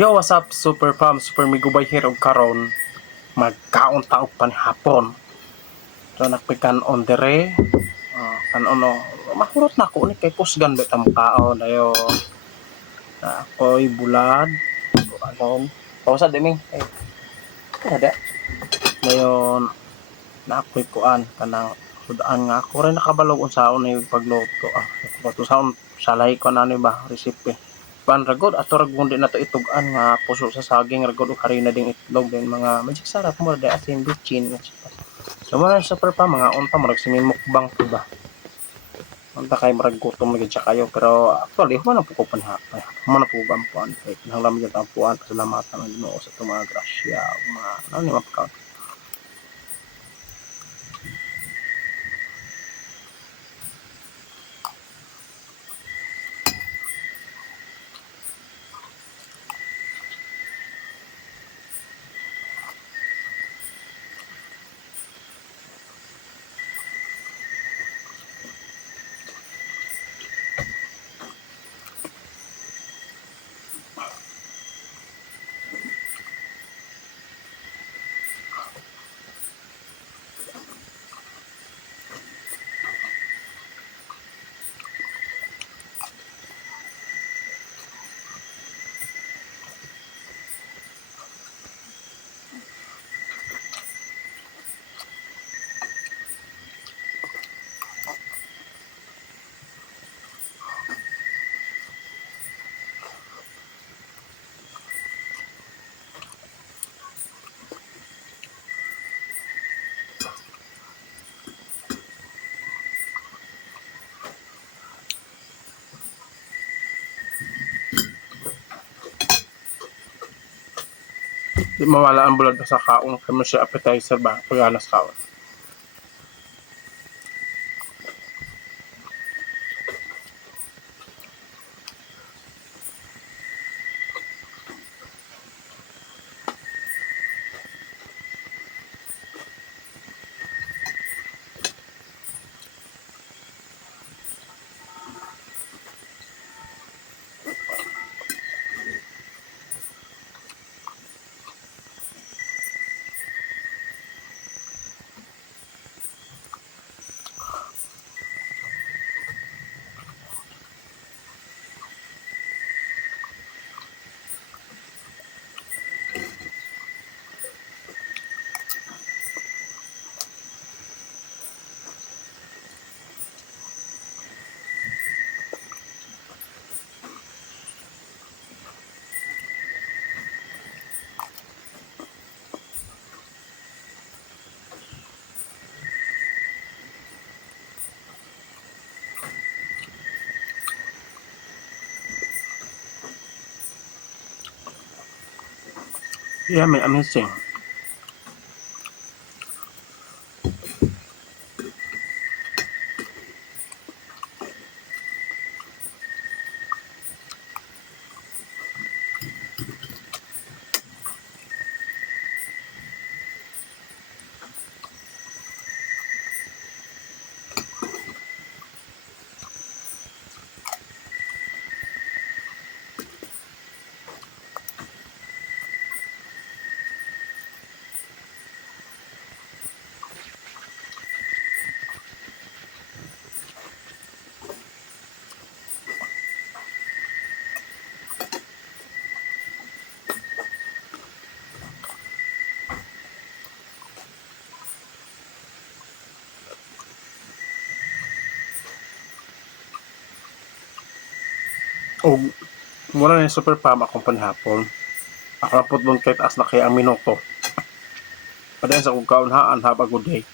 Yo, what's up, Super Fam, Super Migubay here og karon magkaon ta og panhapon. So nakpikan on dere. Ano mahurot na ko ni kay kusgan bet ang kaon ayo. Ako'y bulad. Ano? Pausa dimi. Kada. Dayon na ako'y kuan kanang sudaan nga ako rin nakabalog unsaon na yung pagluto. Bato saon salay ko na ni ba recipe. Pan ragod ato ragundi na to itugan nga puso sa saging ragod ug harina ding itlog din mga magic sarap mo da asin bitchin. So mo na super pa mga unta mo simin mukbang to ba. Unta kay marag gutom gyud siya kayo pero actually human na po ko panha. Human na po gampuan kay nanglam gyud ang puan pasalamatan ang Ginoo sa itong mga grasya mga ano ni mapaka. Di mawala ang bulad sa kaon kamo siya appetizer ba paganas kaon. Yeah, amazing. O mura na yung super pam akong panhapon. Ako na po doon kahit as na kaya ang minuto. Padayon sa kong kaunhaan, have a good day.